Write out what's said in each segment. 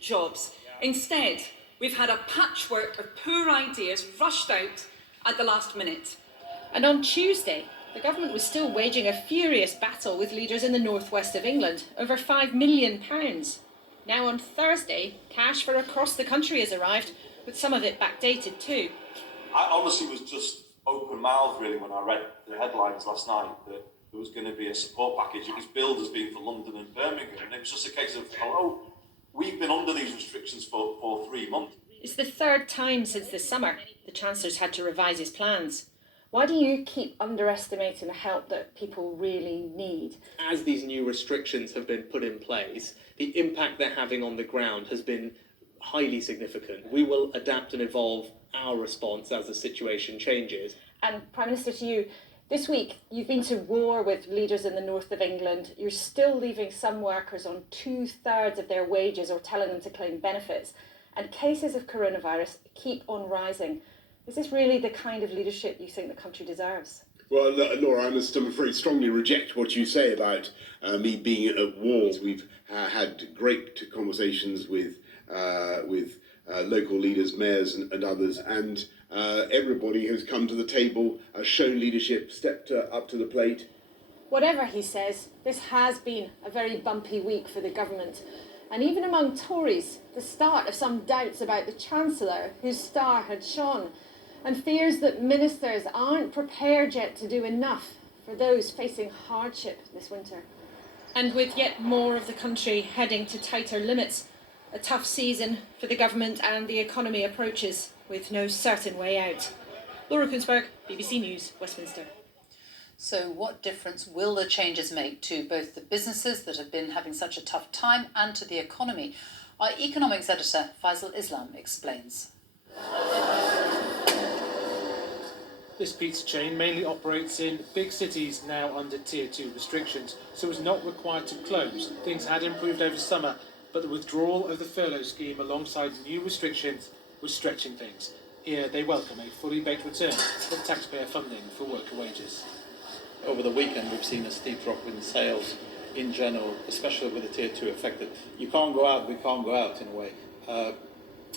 jobs. Instead, we've had a patchwork of poor ideas rushed out at the last minute. And on Tuesday, the government was still waging a furious battle with leaders in the northwest of England over £5 million. Now on Thursday, cash for across the country has arrived, with some of it backdated too. I honestly was just open-mouthed really when I read the headlines last night that there was going to be a support package. It was billed as being for London and Birmingham, and it was just a case of, hello, we've been under these restrictions for 3 months. It's the third time since this summer the Chancellor's had to revise his plans. Why do you keep underestimating the help that people really need? As these new restrictions have been put in place, the impact they're having on the ground has been highly significant. We will adapt and evolve our response as the situation changes. And Prime Minister, to you, this week you've been to war with leaders in the north of England. You're still leaving some workers on 2/3 of their wages or telling them to claim benefits. And cases of coronavirus keep on rising. Is this really the kind of leadership you think the country deserves? Well, Laura, I must, I'm afraid, strongly reject what you say about me being at war. We've had great conversations with local leaders, mayors and others, and everybody has come to the table, shown leadership, stepped up to the plate. Whatever he says, this has been a very bumpy week for the government. And even among Tories, the start of some doubts about the Chancellor, whose star had shone, and fears that ministers aren't prepared yet to do enough for those facing hardship this winter. And with yet more of the country heading to tighter limits, a tough season for the government and the economy approaches with no certain way out. Laura Kunsberg, BBC News, Westminster. So what difference will the changes make to both the businesses that have been having such a tough time and to the economy? Our economics editor, Faisal Islam, explains. This pizza chain mainly operates in big cities now under Tier 2 restrictions, so is not required to close. Things had improved over summer, but the withdrawal of the furlough scheme alongside new restrictions was stretching things. Here they welcome a fully baked return of taxpayer funding for worker wages. Over the weekend we've seen a steep drop in sales in general, especially with the Tier 2 affected. You can't go out, we can't go out in a way.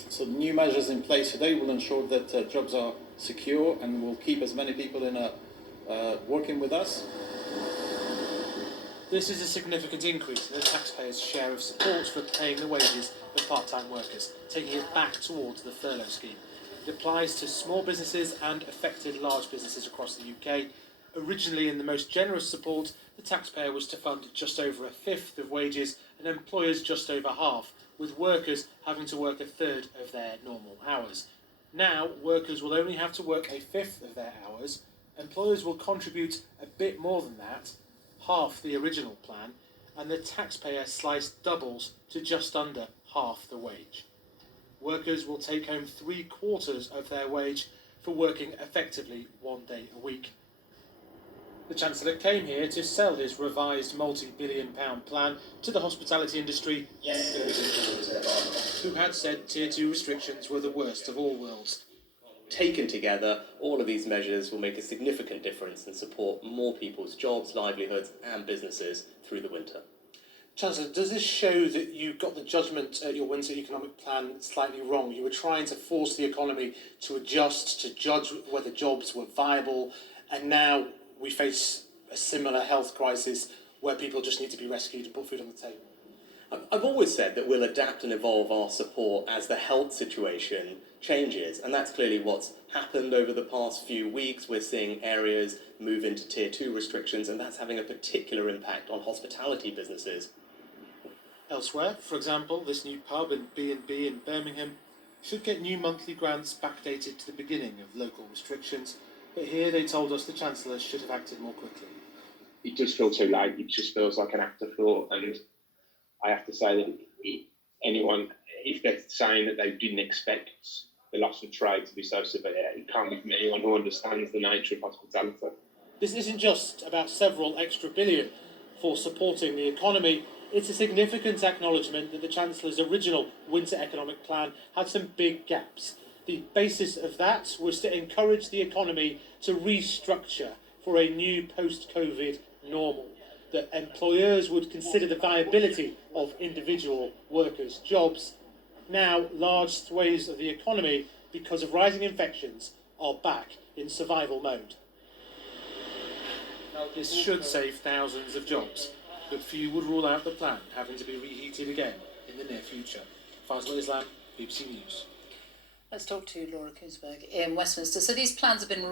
So the new measures in place today will ensure that jobs are secure and will keep as many people working with us. This is a significant increase in the taxpayers' share of support for paying the wages of part-time workers, taking it back towards the furlough scheme. It applies to small businesses and affected large businesses across the UK. Originally, in the most generous support, the taxpayer was to fund just over 1/5 of wages and employers just over half, with workers having to work 1/3 of their normal hours. Now, workers will only have to work 1/5 of their hours. Employers will contribute a bit more than that, half the original plan, and the taxpayer slice doubles to just under half the wage. Workers will take home 3/4 of their wage for working effectively 1 day a week. The Chancellor came here to sell his revised multi-billion-pound plan to the hospitality industry, who had said Tier 2 restrictions were the worst of all worlds. Taken together, all of these measures will make a significant difference and support more people's jobs, livelihoods and businesses through the winter. Chancellor, does this show that you got the judgment at your winter economic plan slightly wrong? You were trying to force the economy to adjust, to judge whether jobs were viable, and now we face a similar health crisis where people just need to be rescued and put food on the table. I've always said that we'll adapt and evolve our support as the health situation changes, and that's clearly what's happened over the past few weeks. We're seeing areas move into Tier 2 restrictions, and that's having a particular impact on hospitality businesses. Elsewhere, for example, this new pub and B&B in Birmingham should get new monthly grants backdated to the beginning of local restrictions, but here they told us the Chancellor should have acted more quickly. It does feel too late. It just feels like an afterthought, and I have to say that anyone, if they're saying that they didn't expect the loss of trade to be so severe, it can't be from anyone who understands the nature of hospitality. This isn't just about several extra billion for supporting the economy. It's a significant acknowledgement that the Chancellor's original winter economic plan had some big gaps. The basis of that was to encourage the economy to restructure for a new post-COVID normal. that employers would consider the viability of individual workers' jobs. Now, large swathes of the economy, because of rising infections, are back in survival mode. This should save thousands of jobs, but few would rule out the plan having to be reheated again in the near future. Faisal Islam, BBC News. Let's talk to Laura Kuenssberg in Westminster. So these plans have been